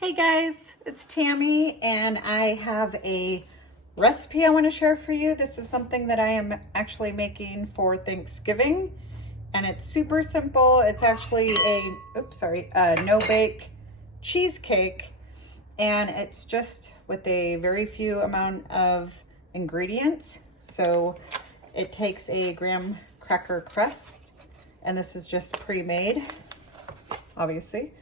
Hey guys, it's Tammy and I have a recipe I want to share for you. This is something that I am actually making for Thanksgiving and it's super simple. It's actually a no-bake cheesecake and it's just with a very few amount of ingredients. So it takes a graham cracker crust and this is just pre-made, obviously.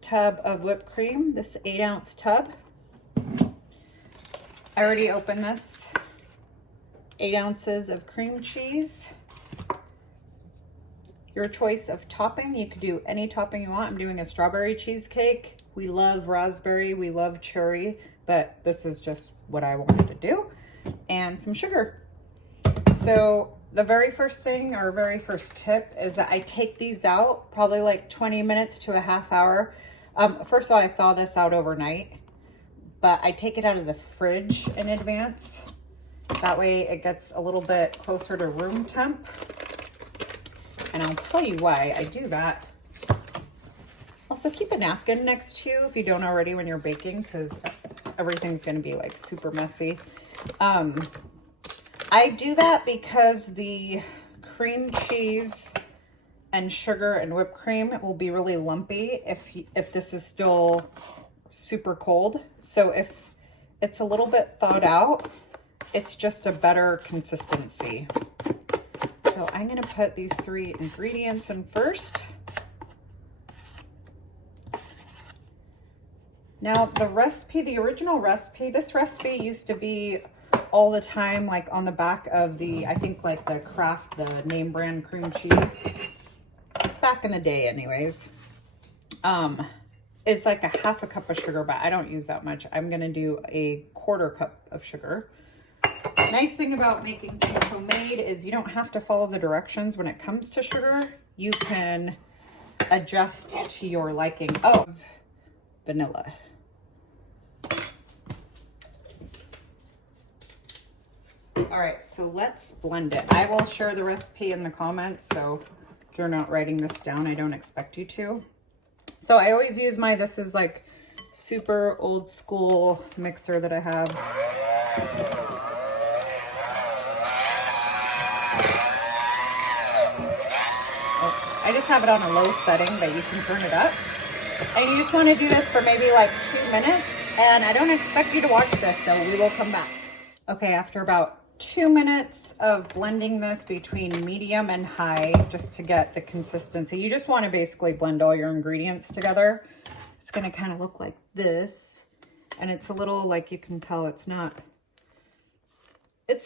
Tub of whipped cream, this 8-ounce tub. I already opened this. 8 ounces of cream cheese. Your choice of topping, you could do any topping you want. I'm doing a strawberry cheesecake. We love raspberry, we love cherry, but this is just what I wanted to do. And some sugar. So the very first thing or very first tip is that I take these out probably like 20 minutes to a half hour. First of all, I thaw this out overnight, but I take it out of the fridge in advance. That way it gets a little bit closer to room temp. And I'll tell you why I do that. Also, keep a napkin next to you if you don't already when you're baking, because everything's going to be like super messy. I do that because the cream cheese and sugar and whipped cream will be really lumpy if this is still super cold. So if it's a little bit thawed out, it's just a better consistency. So I'm gonna put these 3 ingredients in first. Now the recipe, the original recipe, this recipe used to be all the time like on the back of the, I think like the Kraft, the name brand cream cheese. Back in the day anyways. It's like a half a cup of sugar, but I don't use that much. I'm gonna do a 1/4 cup of sugar. Nice thing about making things homemade is you don't have to follow the directions when it comes to sugar. You can adjust to your liking of vanilla. All right, so let's blend it. I will share the recipe in the comments, so if you're not writing this down, I don't expect you to. So I always use this is like super old school mixer that I have. Oh, I just have it on a low setting, but you can turn it up. And you just want to do this for maybe like 2 minutes. And I don't expect you to watch this, so we will come back. Okay, after about 2 minutes of blending this between medium and high just to get the consistency. You just want to basically blend all your ingredients together. It's going to kind of look like this. And it's a little, like you can tell, it's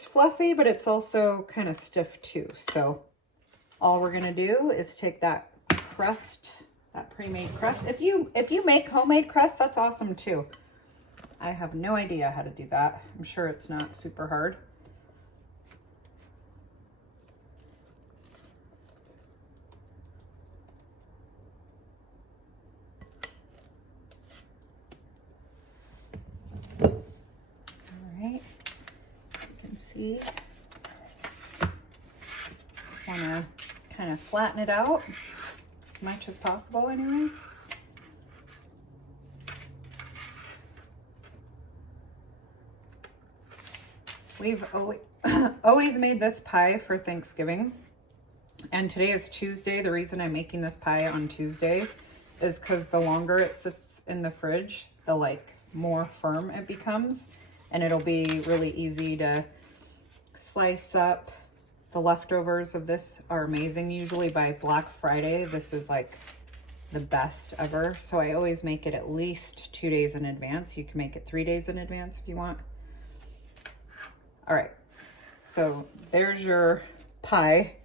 fluffy, but it's also kind of stiff too. So all we're going to do is take that crust, that pre-made crust. If you make homemade crust, that's awesome too. I have no idea how to do that. I'm sure it's not super hard. See, just want to kind of flatten it out as much as possible anyways. We've always made this pie for Thanksgiving, and today is Tuesday. The reason I'm making this pie on Tuesday is because the longer it sits in the fridge, the like more firm it becomes, and it'll be really easy to slice up. The leftovers of this are amazing. Usually by Black Friday, this is like the best ever. So I always make it at least 2 days in advance. You can make it 3 days in advance if you want. All right, so there's your pie,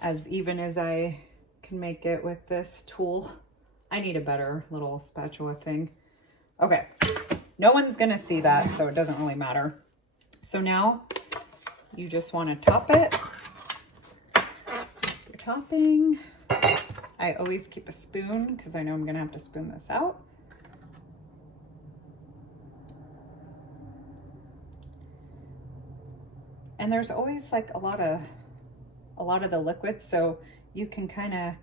as even as I can make it with this tool. I need a better little spatula thing. Okay, no one's gonna see that, so it doesn't really matter. So now you just want to top it. Your topping. I always keep a spoon because I know I'm going to have to spoon this out. And there's always like a lot of the liquid, so you can kind of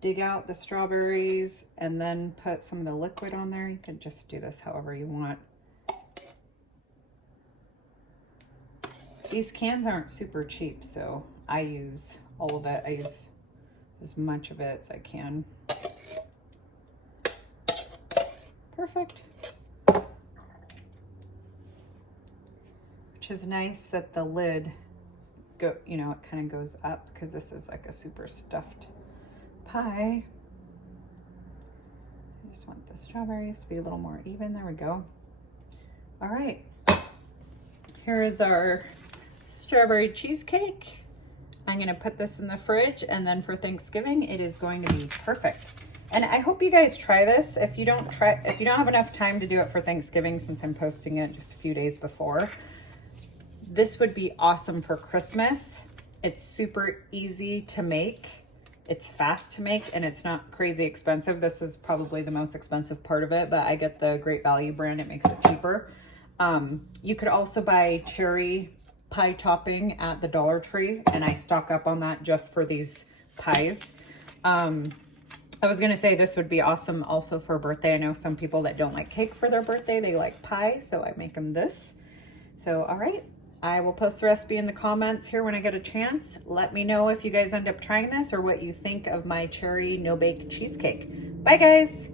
dig out the strawberries and then put some of the liquid on there. You can just do this however you want. These cans aren't super cheap, so I use all of it. I use as much of it as I can. Perfect. Which is nice that the lid it kind of goes up because this is like a super stuffed pie. I just want the strawberries to be a little more even. There we go. All right. Here is our strawberry cheesecake. I'm going to put this in the fridge, and then for Thanksgiving it is going to be perfect. And I hope you guys try this. If you don't have enough time to do it for Thanksgiving, since I'm posting it just a few days before, this would be awesome for Christmas. It's super easy to make. It's fast to make, and it's not crazy expensive. This is probably the most expensive part of it, but I get the Great Value brand. It makes it cheaper. You could also buy cherry pie topping at the Dollar Tree, and I stock up on that just for these pies. I was gonna say this would be awesome also for a birthday. I know some people that don't like cake for their birthday, they like pie, so I make them this. So, all right, I will post the recipe in the comments here when I get a chance. Let me know if you guys end up trying this or what you think of my cherry no-bake cheesecake. Bye, guys.